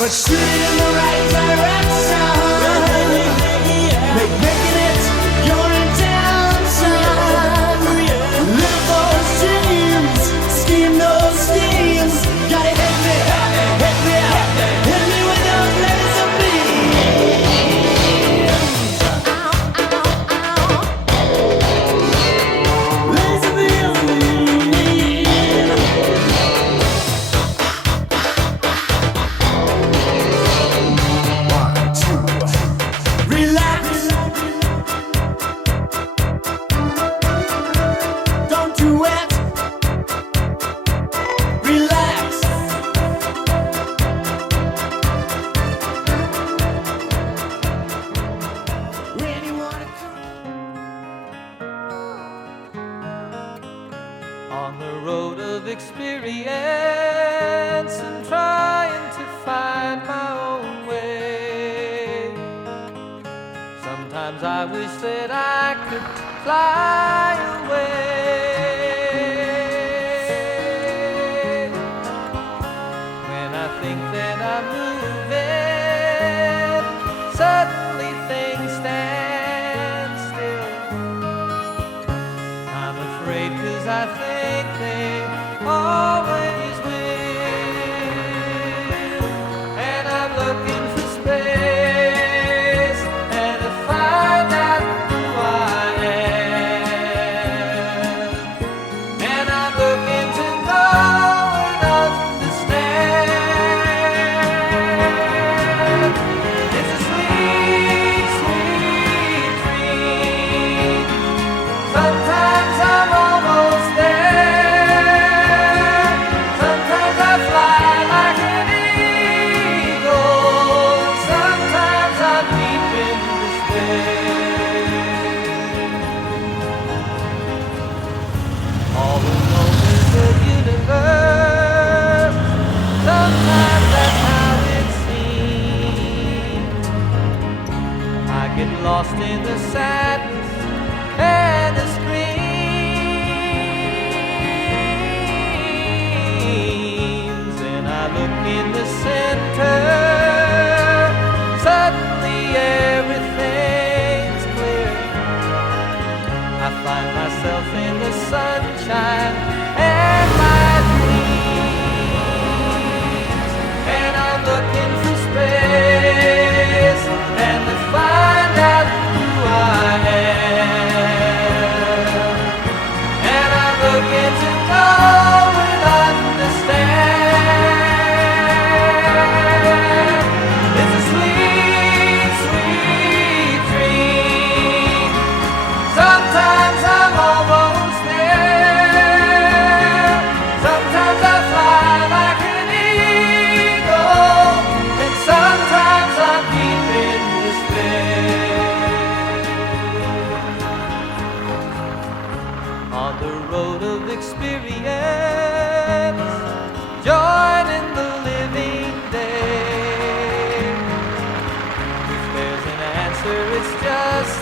But shoot in the right direction. Making it your intention. Live those dreams, scheme those schemes. Gotta hit me with those laser beams. Laser on the road of experience and trying to find my own way. Sometimes I wish that I could fly away. When I think that I'm moving, suddenly things stand still. I'm afraid 'cause I think they always will. And I'm looking for space and to find out who I am. And I'm looking to know and understand. It's a sweet, sweet dream. Sometimes I'm almost there. Sometimes I fly like an eagle. Sometimes I'm deep in despair. All alone in the universe. Sometimes that's how it seems. I get lost in the sadness and the screams, and I look in the center. Suddenly everything's clear. I find myself in the sunshine and my dreams, and I'm looking for space and to find out who I am. And I'm looking to know and understand. It's a sweet, sweet dream. Sometimes I'm almost there. Sometimes I fly like an eagle, and sometimes I'm deep in despair. On the road of experience, joining the living day. If there's an answer, it's just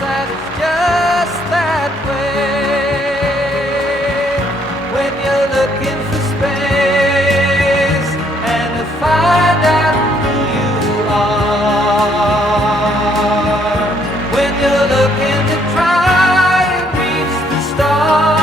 that way. When you're looking for space and to find out who you are. When you're looking to try and reach the stars.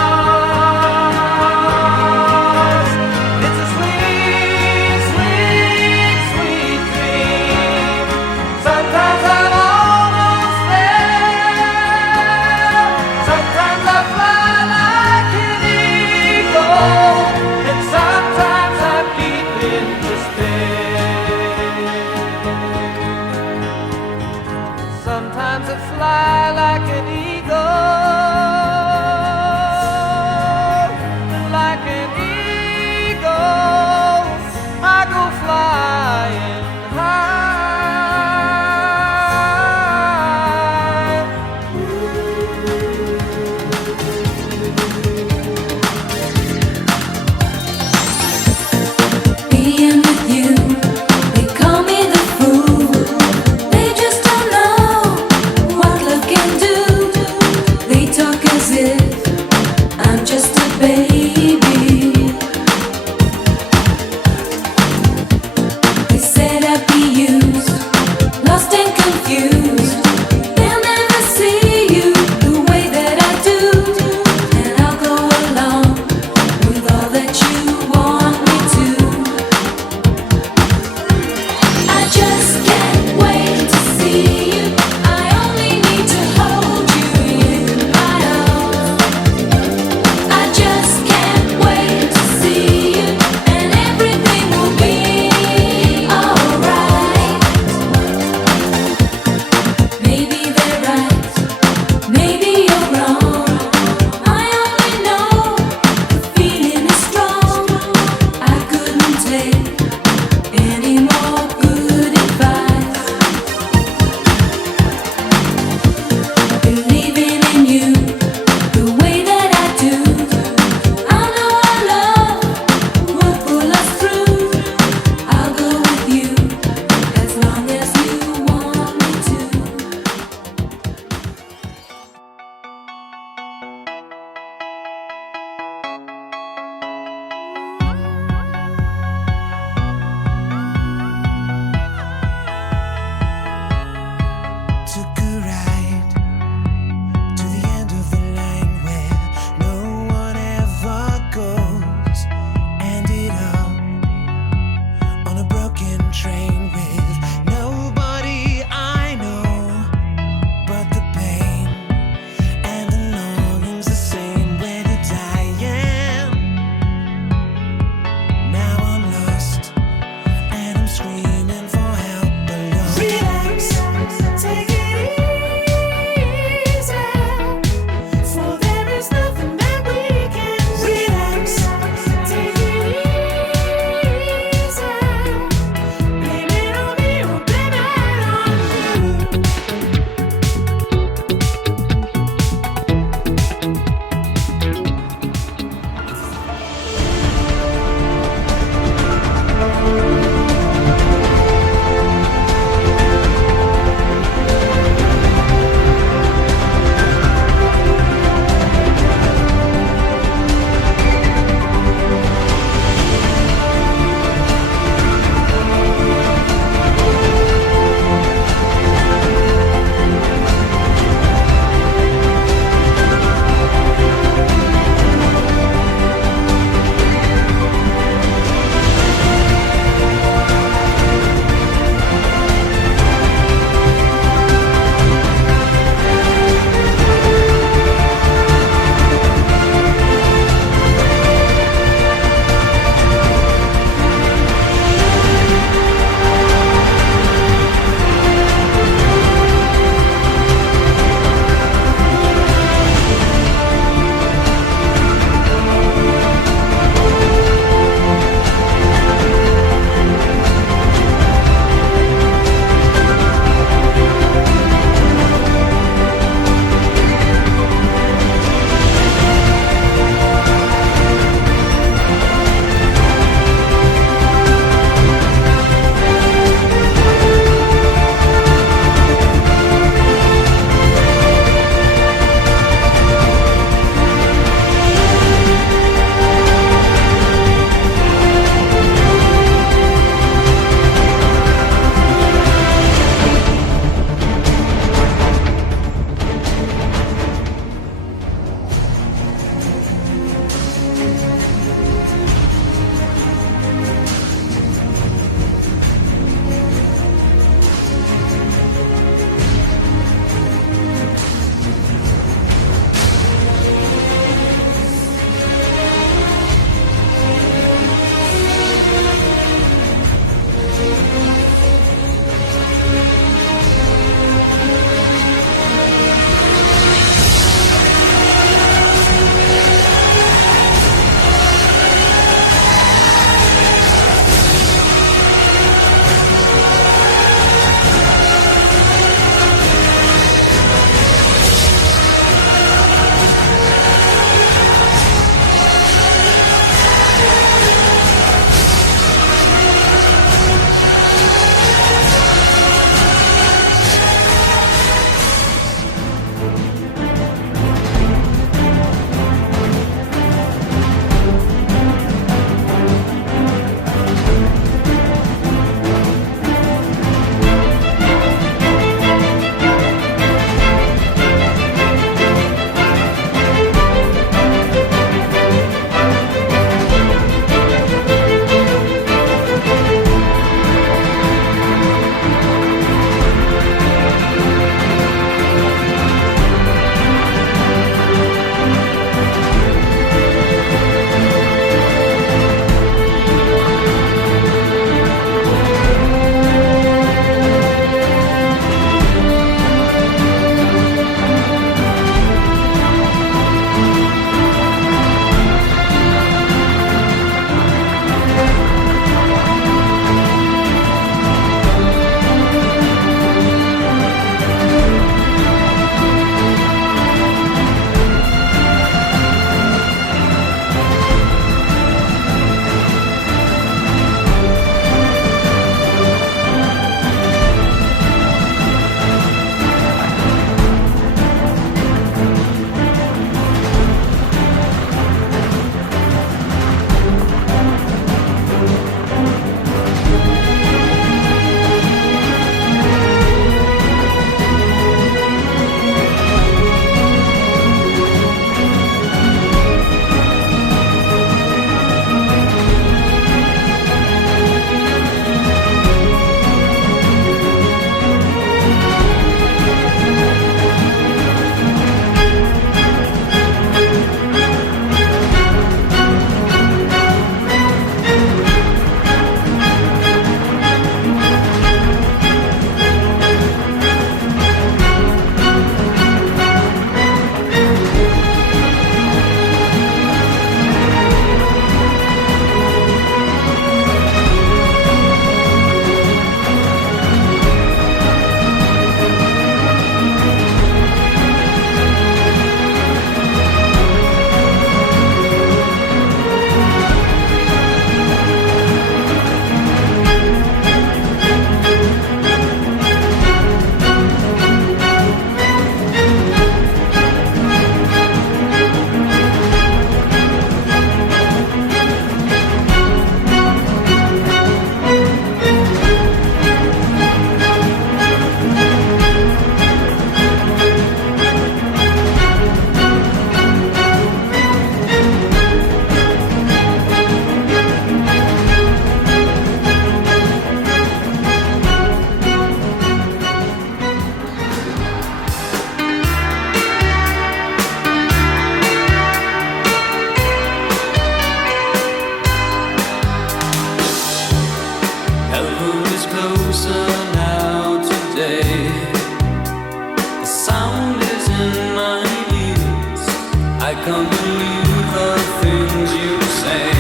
can't believe the things you say.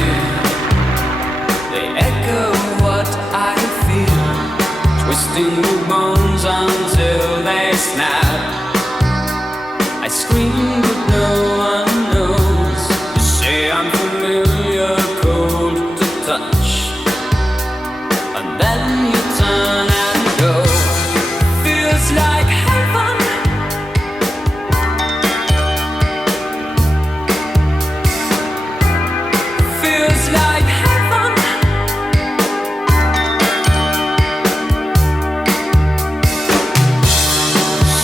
They echo what I feel, twisting the bones until they snap. I scream but no one knows. You say I'm familiar, cold to touch, and then you turn and go. Feels like heaven. Feels like heaven.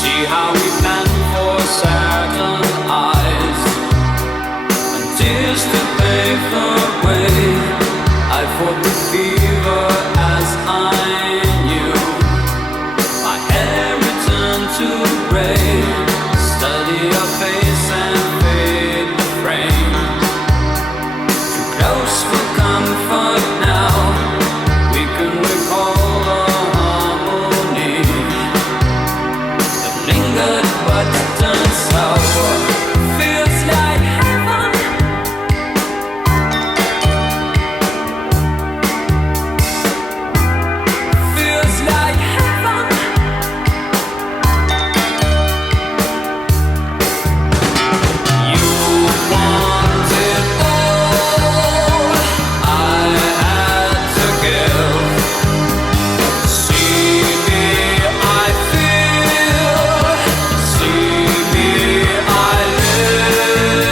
See how we plan for certain eyes and tears to pave the way. I fought the fever as I knew. My hair returned to gray. Study your face and fade the frame. Too close for comfort now. We can recall the harmony that lingered but turned sour. Feels like heaven. Feels like heaven. You want it all. I had to give. See me, I feel. See me, I live.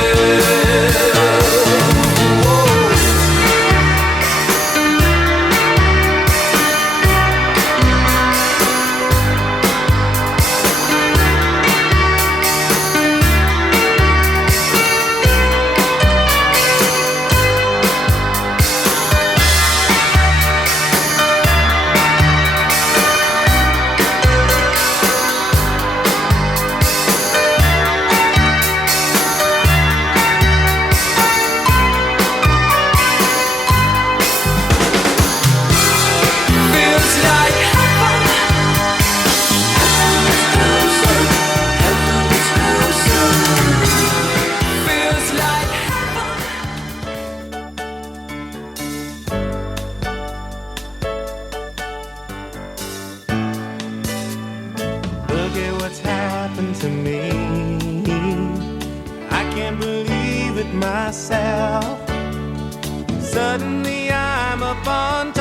Feels like heaven. Heaven's closer. Feels like heaven. Look at what's happened to me. I can't believe it myself. Suddenly I'm up on top.